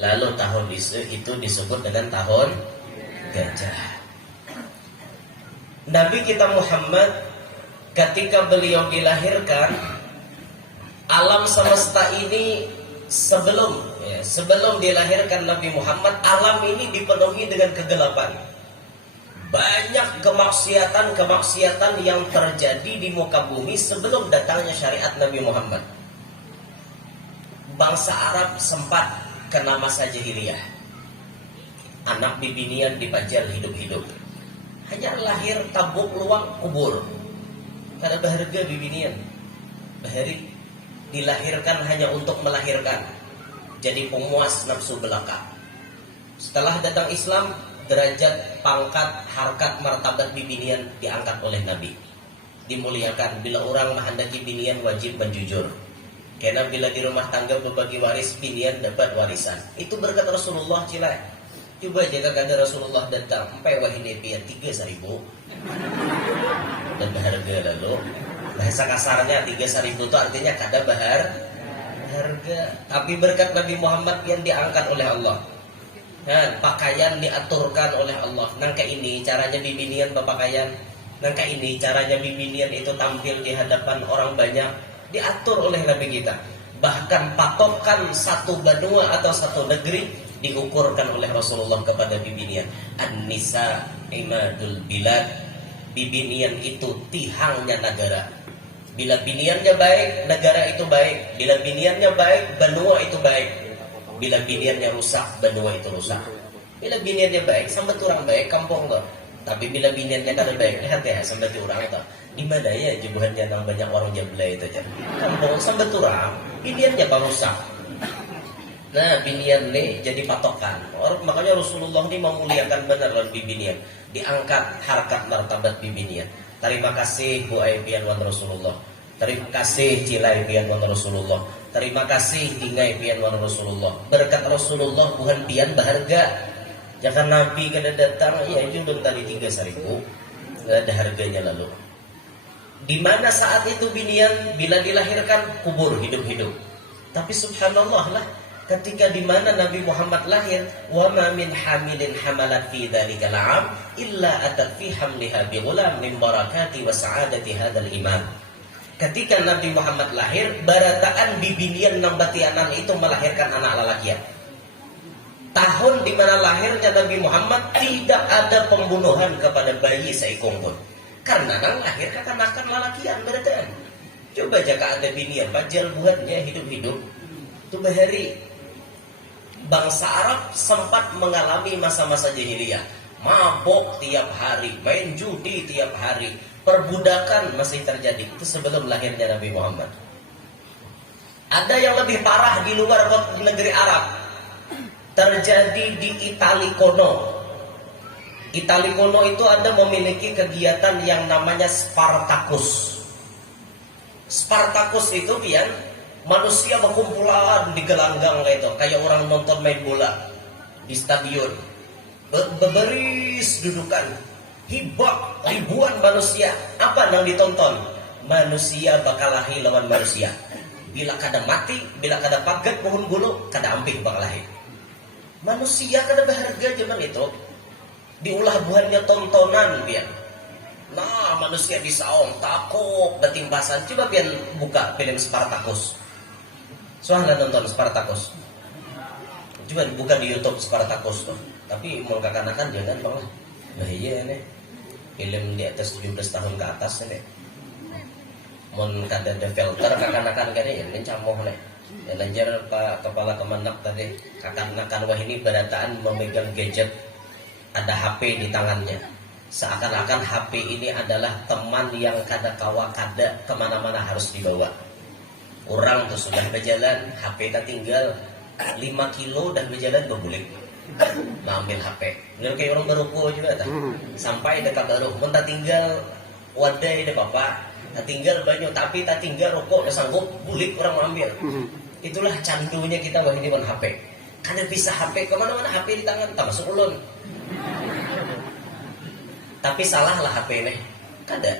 Lalu tahun itu disebut dengan tahun gajah. Nabi kita Muhammad ketika beliau dilahirkan, alam semesta ini sebelum dilahirkan Nabi Muhammad, alam ini dipenuhi dengan kegelapan. Banyak kemaksiatan yang terjadi di muka bumi sebelum datangnya syariat Nabi Muhammad. Bangsa Arab sempat kena masa jahiliyah. Anak bibinian dipajang hidup-hidup. Hanya lahir tabuk luang kubur. Kada berharga bibinian. Bahari dilahirkan hanya untuk melahirkan. Jadi pemuas nafsu belaka. Setelah datang Islam, derajat, pangkat, harkat, martabat bibinian diangkat oleh Nabi. Dimuliakan. Bila orang menghendaki binian wajib menjujur. Karena bila di rumah tangga berbagi waris, binian dapat warisan. Itu berkat Rasulullah cilai. Coba jika kata Rasulullah datang, sampai wahini pian 3.000 dan berharga lalu. Bahasa kasarnya 3.000 itu artinya kada harga. Tapi berkat Nabi Muhammad yang diangkat oleh Allah. Dan pakaian diaturkan oleh Allah. Nangka ini caranya bibinian berpakaian. Nangka ini caranya bibinian itu tampil di hadapan orang banyak. Diatur oleh Nabi kita. Bahkan patokan satu benua atau satu negeri diukurkan oleh Rasulullah kepada bibinian. An-nisa imadul bilad. Bibinian itu tihangnya negara. Bila biniannya baik, negara itu baik. Bila biniannya baik, benua itu baik. Bila biniannya rusak, benua itu rusak. Bila biniannya baik, sambat orang baik, kampung tuh. Tapi bila biniannya kada baik, lihat ya, sambat orang tuh. Di mana ya jubuhannya nang banyak warung jablay itu aja. Kampung sambat orang, biniannya rusak. Nah, binian nih jadi patokan. Makanya Rasulullah ini memuliakan benar bibinian. Diangkat harkat martabat bibinian. Terima kasih Bu Aipian wan Rasulullah. Terima kasih Cilai pian wan Rasulullah. Terima kasih Dingai pian wan Rasulullah. Berkat Rasulullah bukan pian berharga. Jangan Nabi kada datang, ya itu tadi 3.000. Ada harganya lalu. Di mana saat itu binian bila dilahirkan kubur hidup-hidup. Tapi subhanallah lah, ketika di mana Nabi Muhammad lahir, wa ma min hamilin hamalat fi dzalikal 'am illa atat fi hamliha bi ghulam min barakati wa sa'adati hadzal imam. Ketika Nabi Muhammad lahir, barataan bibinian nang batianan itu melahirkan anak lalakian. Tahun di mana lahirnya Nabi Muhammad tidak ada pembunuhan kepada bayi seekor pun. Karena nang lahir kekanakan lalakian barataan. Coba jika ada binian pajal buatnya hidup-hidup. Itu bahari bangsa Arab sempat mengalami masa-masa jahiliyah. Mabok tiap hari, main judi tiap hari, perbudakan masih terjadi. Itu sebelum lahirnya Nabi Muhammad. Ada yang lebih parah di luar negeri Arab. Terjadi di Itali Kono. Itali Kono itu ada memiliki kegiatan yang namanya Spartacus. Spartacus itu pian manusia berkumpulan di gelanggang kayak orang nonton main bola di stadion. Berbaris dudukan, hibak ribuan manusia. Apa yang ditonton? Manusia bakal lahir lawan manusia. Bila kada mati, bila kada pagat pohon bulu, kada amping bakal lahir. Manusia kada berharga zaman itu. Diulah buahnya tontonan pian. Nah, manusia disaung, takut, betimbasan. Coba pian buka film Spartacus. Soalnya nonton Spartacus. Coba buka di YouTube Spartacus tuh. Tapi mau kakanakan jangan bang. Bahaya nih. Film di atas 17 tahun ke atas nih. Mau kada ada filter kakanakan kayaknya ya ini camoh nih. Dan lanjar Pak Kepala Kemendak tadi kakanakan wah ini berataan memegang gadget. Ada HP di tangannya. Seakan-akan HP ini adalah teman yang kada kawa kada kemana-mana harus dibawa. Orang tuh sudah berjalan, HP tak tinggal 5 kilo dan berjalan berbulik. Nah, ambil HP. Bener kayak orang baruko juga tak? Sampai dekat baru, mun tak tinggal wadai deh bapak, tak tinggal banyak tapi tak tinggal rokok, tak sanggup bulik orang mau ambil. Itulah candunya kita bahwa ini pun HP. Karena bisa HP kemana-mana HP di tangan, tak masuk ulun. Tapi salah lah HP ini. Kada.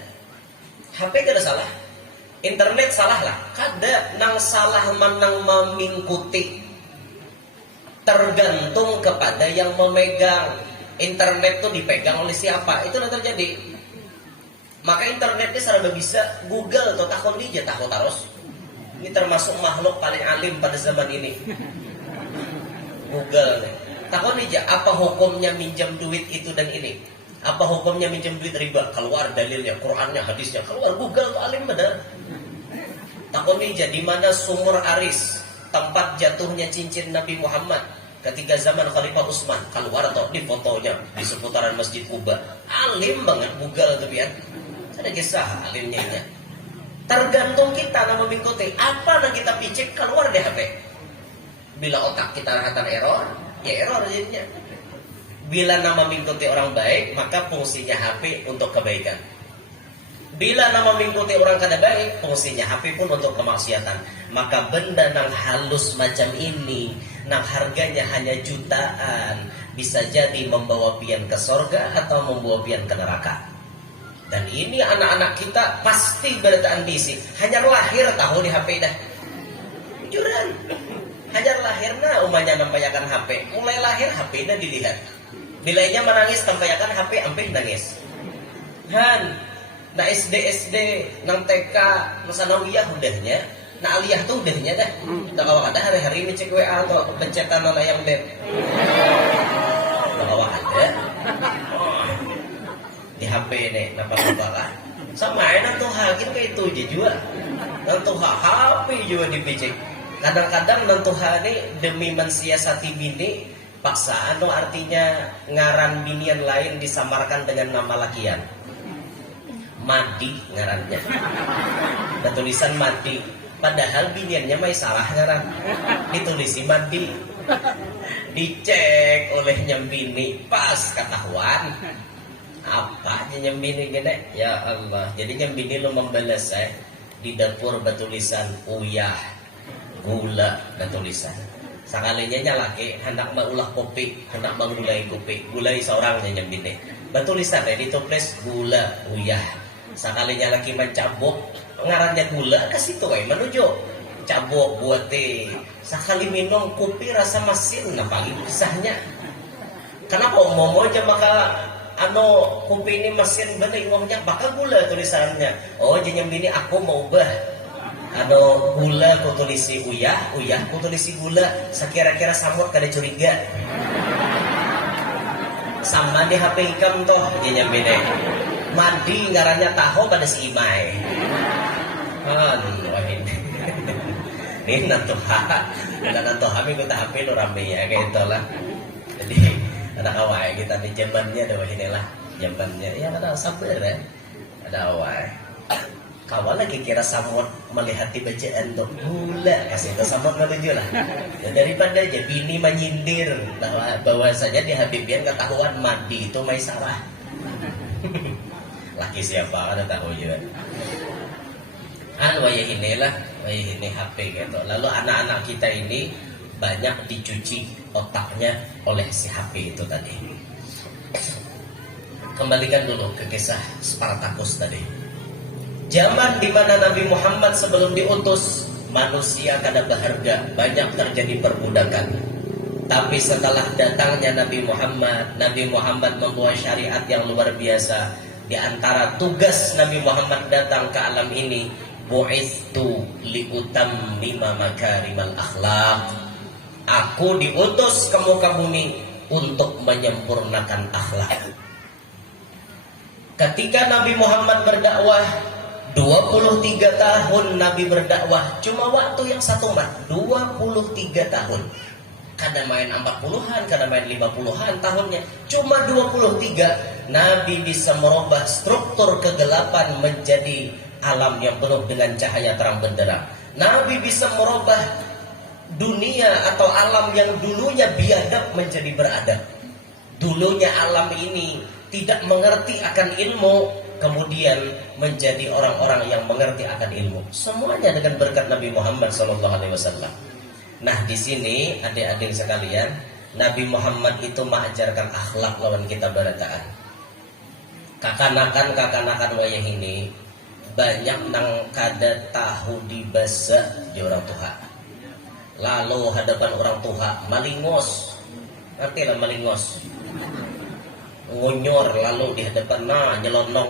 HP kada salah. Internet salah lah. Kada nang salah manang memingkuti. tergantung kepada yang memegang. Internet tuh dipegang oleh siapa, itu yang terjadi. Maka internetnya serba bisa. Google atau takon aja takut terus. Ini termasuk makhluk paling alim pada zaman ini. Google nih. Takon aja apa hukumnya minjam duit itu dan ini. Apa hukumnya minjam duit riba? Keluar dalilnya, Qurannya, hadisnya. Keluar. Google tuh alim benar. Takon aja di mana sumur Aris, tempat jatuhnya cincin Nabi Muhammad ketika zaman Khalifah Utsman. Keluar atau di fotonya di seputaran Masjid Kuba. Alim banget Google tuh ya. Ada kisah alimnya ini. Tergantung kita nama mengikuti apa yang kita picik keluar di HP. Bila otak kita rahatan error, ya error jadinya. Bila nama mengikuti orang baik, maka fungsinya HP untuk kebaikan. Bila nama mengikuti orang kada baik, fungsinya HP pun untuk kemaksiatan. Maka benda yang halus macam ini, yang harganya hanya jutaan, bisa jadi membawa pian ke sorga atau membawa pian ke neraka. Dan ini anak-anak kita pasti berambisi. Hanya lahir tahu di HP dah. Jujuran. Hanya lahirnya umanya nampayakan HP. Mulai lahir HP dah dilihat. Bilainya menangis tampayakan HP sampai nangis. Han, na SD, nang TK, na sanawiyah udahnya. Na aliyah tuh udahnya dah. Tak kawak ada hari-hari ini cek WA atau pencetan na yang bed. Tak kawak ada. Di HP nih, napa-napa lah. Sama nantu hakin kayak itu aja juga. Nantu HP juga dipicik. Kadang-kadang nantu ini demi mensiasati bini, paksaan tuh artinya ngaran binian lain disamarkan dengan nama lakian. Madi ngarannya. Dan tulisan Madi. Padahal biniannya mai salah ngaran. Ditulisi Madi. Dicek oleh nyembini pas ketahuan. Apa aja nyembini gini? Ya Allah. Jadi nyembini lu membalas di dapur bertulisan uyah, gula dan tulisan. Sakalinya nyalaki hendak mengulah kopi, hendak mengulai kopi, gulai seorang nyembini. Bertulisan ditulis gula uyah. Sakalinya lagi mencabuk ngarannya gula kasih tuh menuju cabuk buat teh. Sakali minum kopi rasa masin, nah paling kisahnya. Kenapa umum aja maka kopi ini mesin bener ngomongnya bakal gula tulisannya. Oh jenyem bini aku mau ubah. Gula ku tulisi uyah ku tulisi gula. Sekira-kira samut kada curiga. Sama di HP ikam toh jenyem bini. Mandi ngarannya tahu pada si Imai. Ini nanti kami kita HP lo rame ya kayak itulah. Jadi ada awal kita di jambannya ada inilah jambannya ya ada sabar ya ada awal kawan lagi kira samut melihat bacaan tuh gula kasih itu samut menuju lah ya, daripada aja bini menyindir bahwasanya di Habibian ketahuan mandi itu maisarah laki siapa ada tahu juga wayah inilah wayah ini HP gitu. Lalu anak-anak kita ini banyak dicuci otaknya oleh si HP itu tadi. Kembalikan dulu ke kisah Spartacus tadi. Zaman di mana Nabi Muhammad sebelum diutus, manusia kada berharga, banyak terjadi perbudakan. Tapi setelah datangnya Nabi Muhammad membawa syariat yang luar biasa. Di antara tugas Nabi Muhammad datang ke alam ini, bu'ithu liutammima makarimal akhlaq. Aku diutus ke muka bumi untuk menyempurnakan akhlak. Ketika Nabi Muhammad berdakwah 23 tahun Nabi berdakwah, cuma waktu yang satu 23 tahun. Kadang main 40-an, kadang main 50-an tahunnya. Cuma 23 Nabi bisa merubah struktur kegelapan menjadi alam yang penuh dengan cahaya terang benderang. Nabi bisa merubah dunia atau alam yang dulunya biadab menjadi beradab. Dulunya alam ini tidak mengerti akan ilmu, kemudian menjadi orang-orang yang mengerti akan ilmu. Semuanya dengan berkat Nabi Muhammad SAW. Nah di sini adik-adik sekalian, Nabi Muhammad itu mengajarkan akhlak lawan kita berataan. Kakanakan wayah ini banyak nang kada tahu dibasa di orang Tuhan. lalu hadapan orang tua malingos, ngerti lah malingos, ngonyor lalu di hadapan nyelonong